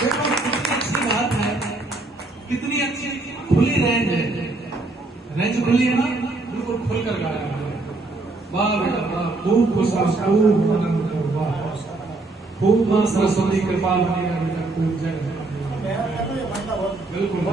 देखो कितनी अच्छी बात है, कितनी अच्छी खुली रेंज है। रेंज खुली है ना, बिल्कुल खुल कर गाया है। वाह बेटा वाह, खूब खुश खूब आनंद करो, वाह खूब मां सरस्वती कृपा बनी रहे, खूब जय बिल्कुल।